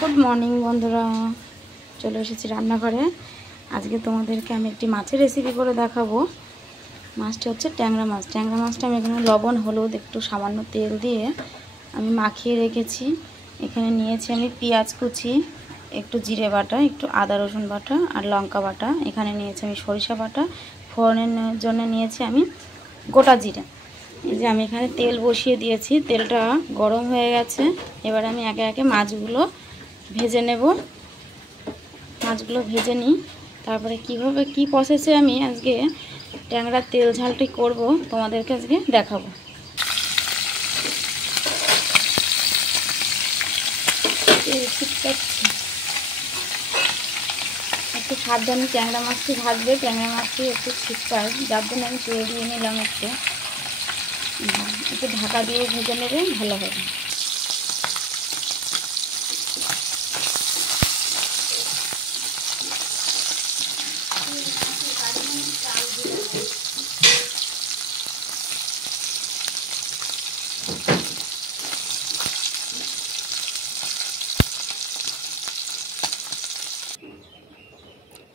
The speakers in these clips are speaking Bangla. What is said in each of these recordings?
গুড মর্নিং বন্ধুরা, চলে এসেছি রান্নাঘরে। আজকে তোমাদেরকে আমি একটি মাছের রেসিপি করে দেখাবো। মাছটা হচ্ছে ট্যাংরা মাছ। ট্যাংরা মাছটা আমি এখানে লবণ হলুদ একটু সামান্য তেল দিয়ে আমি মাখিয়ে রেখেছি। এখানে নিয়েছি আমি পেঁয়াজ কুচি, একটু জিরে বাটা, একটু আদা রসুন বাটা আর লঙ্কা বাটা। এখানে নিয়েছি আমি সরিষা বাটা। ফোড়নের জন্য নিয়েছি আমি গোটা জিরা। এই যে আমি এখানে তেল বসিয়ে দিয়েছি, তেলটা গরম হয়ে গেছে। এবার আমি একে একে মাছগুলো ভেজে নেব। মাছগুলো ভেজে নিই, তারপরে কীভাবে কী প্রসেসে আমি আজকে ট্যাংরার তেল ঝালটি করব তোমাদেরকে আজকে দেখাবো। তেল ছিটকাচ্ছি, একটু সাবধানে ট্যাংরা মাছটি ভাজবে। ট্যাংরা মাছটি একটু ছিটকায়, যার জন্য আমি তেল দিয়ে নিলাম। একটু ঢাকা দিয়ে ভেজে নেবে, ভালো হবে।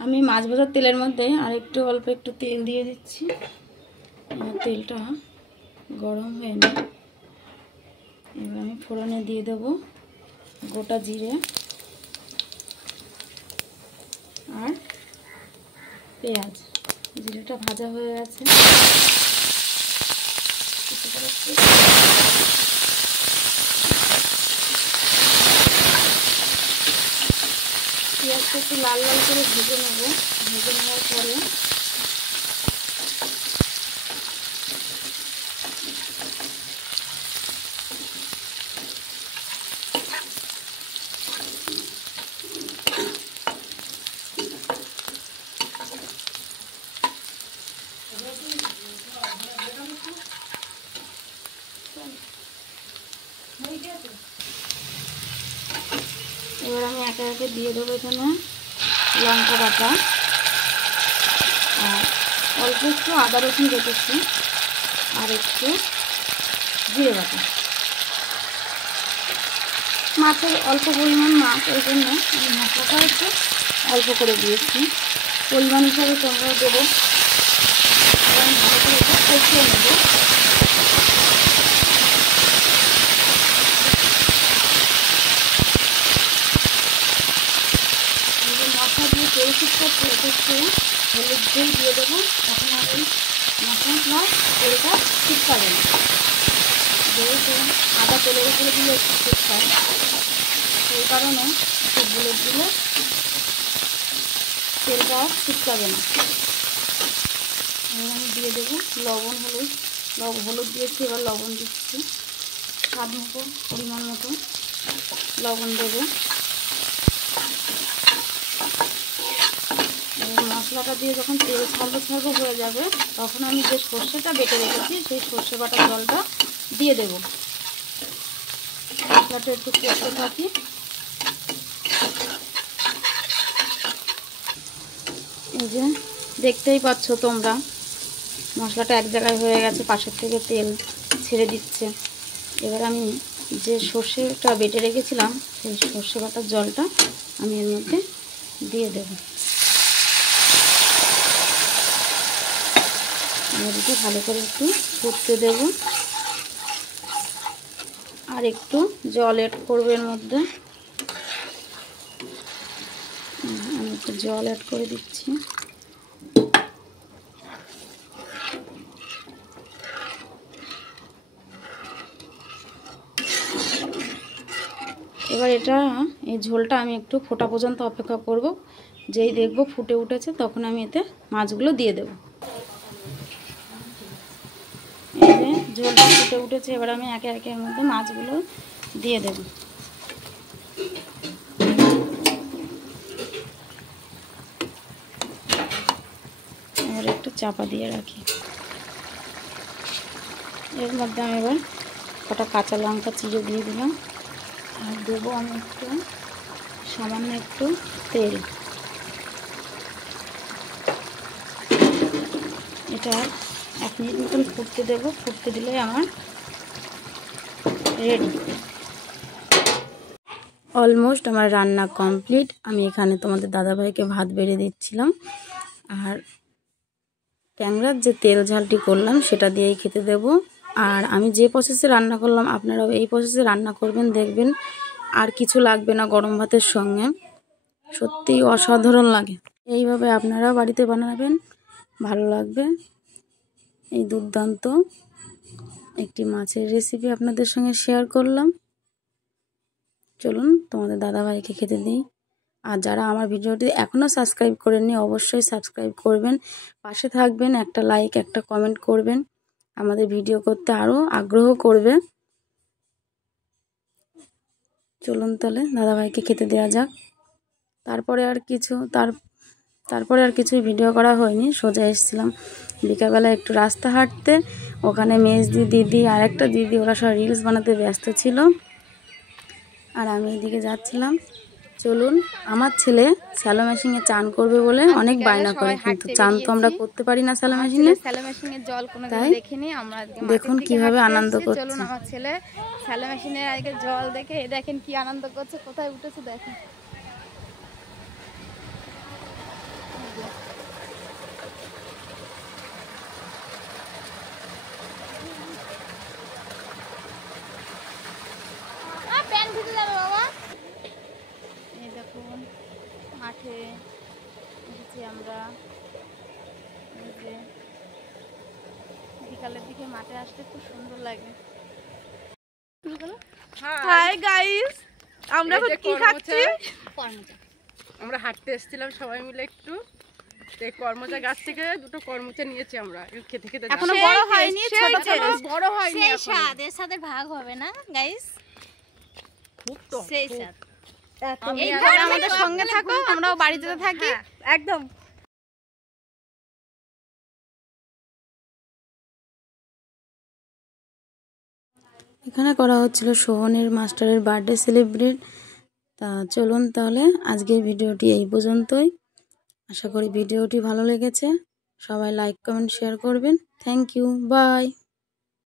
আমি মাছ ভাজার তেলের মধ্যে আর একটু অল্প একটু তেল দিয়ে দিচ্ছি। তেলটা গরম হয়ে না, এবার আমি ফোড়নে দিয়ে দেব গোটা জিরে আর পেঁয়াজ। জিরেটা ভাজা হয়ে গেছে, পেঁয়াজটা একটু লাল লাল করে ভেজে নেব। ভেজে নেওয়ার পরে এবার আমি একে একে দিয়ে দেবো এখানে লঙ্কা বাটা আর অল্প একটু আদা রসুন বেটেছি আর একটু জিরে বাটা। মাছের অল্প পরিমাণ মাছ, ওই জন্য আমি মশলাটা একটু অল্প করে দিয়েছি। পরিমাণ হিসাবে তোমরা দেবো। আমি ভালো করে একটু কষিয়ে নেব। মশলা দিয়ে তেল ছিটকাচ্ছে, একটু হলুদ দিয়ে দেবো। তখন আর ওই মশলা তেলটা ছিটকাবে না। যেহেতু আদা তেলের উপরে দিলে একটু ছিটকায়, সেই কারণে একটু হলুদ দিলে তেলটা ছিটকাবে না। এবার আমি দিয়ে দেবো লবণ হলুদ দিয়েছি, এবার লবণ দিচ্ছি স্বাদ মতো, পরিমাণ মতো লবণ দেবো। মশলাটা দিয়ে যখন তেল ছাড়বো হয়ে যাবে, তখন আমি যে সর্ষেটা বেটে রেখেছি সেই সর্ষে বাটার জলটা দিয়ে দেব। মশলাটা একটু কষতে থাকি। এই যে দেখতেই পাচ্ছ তোমরা, মশলাটা এক জায়গায় হয়ে গেছে, পাশের থেকে তেল ছেড়ে দিচ্ছে। এবার আমি যে সর্ষেটা বেটে রেখেছিলাম সেই সর্ষে বাটার জলটা আমি এর মধ্যে দিয়ে দেব। এটা ভালো করে একটু ফুটতে দেব। আর একটু জল অ্যাড করবো এর মধ্যে। আমি একটু জল অ্যাড করে দিচ্ছি। এবার এই ঝোলটা আমি একটু ফোটা পর্যন্ত অপেক্ষা করব। যেই দেখব ফুটে উঠেছে, তখন আমি এতে মাছগুলো দিয়ে দেব। এই যে ঝোলটা ফুটে উঠেছে, এবার আমি একে একে এর মধ্যে মাছগুলো দিয়ে দেব। এবার একটু চাপা দিয়ে রাখি। এর মধ্যে আমি এবার কটা কাঁচা লঙ্কা চিড়ে দিয়ে দিলাম। আর দেবো আমি সামান্য একটু তেল। এটা 1 মিনিট মতন ফুটতে দেবো। ফুটতে দিলে আমার রেডি। অলমোস্ট আমার রান্না কমপ্লিট। আমি এখানে তোমাদের দাদাভাইকে ভাত বেড়ে দিচ্ছিলাম, আর ট্যাংরার যে তেল ঝালটি করলাম সেটা দিয়েই খেতে দেব। আর আমি যে প্রসেসে রান্না করলাম আপনারাও এই প্রসেসে রান্না করবেন, দেখবেন আর কিছু লাগবে না গরম ভাতের সঙ্গে, সত্যিই অসাধারণ লাগে। এইভাবে আপনারাও বাড়িতে বানাবেন, ভালো লাগবে। এই দুর্দান্ত একটি মাছের রেসিপি আপনাদের সঙ্গে শেয়ার করলাম। চলুন তোমাদের দাদাভাইকে খেতে দিই। আর যারা আমার ভিডিওটি এখনও সাবস্ক্রাইব করেননি অবশ্যই সাবস্ক্রাইব করবেন, পাশে থাকবেন, একটা লাইক একটা কমেন্ট করবেন, আমাদের ভিডিও করতে আরও আগ্রহ করবে। চলুন তাহলে দাদাভাইকে খেতে দেওয়া যাক। তারপরে আর কিছুই ভিডিও করা হয়নি। সোজা এসেছিলাম বিকালবেলা একটু রাস্তা হাঁটতে, ওখানে মেজদি দিদি আর একটা দিদি ওরা সব রিলস বানাতে ব্যস্ত ছিল, আর আমি এদিকে যাচ্ছিলাম। চলুন, আমার ছেলে স্যালো মেশিনে চান করবে বলে অনেক বায়না করে, কিন্তু চান তো আমরা করতে পারি না স্যালো মেশিনে। জল কোনো দেখিনি আমরা, দেখুন কিভাবে আনন্দ করছে। চলুন আমার ছেলে স্যালো মেশিনের আগে জল দেখে দেখেন কি আনন্দ করছে, কোথায় উঠেছে দেখেন। প্যান্ট ভিজে যাবে বাবা। এই দেখুন মাঠে এসেছি আমরা, বিকালের দিকে মাঠে আসতে খুব সুন্দর লাগে। হাই গাইস, আমরা এখন কি খাচ্ছি? কর্মচা। আমরা হাঁটতে এসেছিলাম সবাই মিলে একটু, এই কর্মচা গাছ থেকে দুটো কর্মচা নিয়েছি আমরা, খেতে খেতে এখনো বড় হয়নি, ছোট ছোট বড় হয়নি, সেই স্বাদ এর সাথে ভাগ হবে না গাইস, খুব তো সেই স্বাদ। এইভাবে আমাদের সঙ্গে থাকো, আমরাও বাড়ি যেতে থাকি একদম। এখানে করা হচ্ছিল সোহনের মাস্টারের বার্থডে সেলিব্রেট। তা চলুন তাহলে আজকের ভিডিওটি এই পর্যন্তই। আশা করি ভিডিওটি ভালো লেগেছে। সবাই লাইক কমেন্ট শেয়ার করবেন। Thank you, by.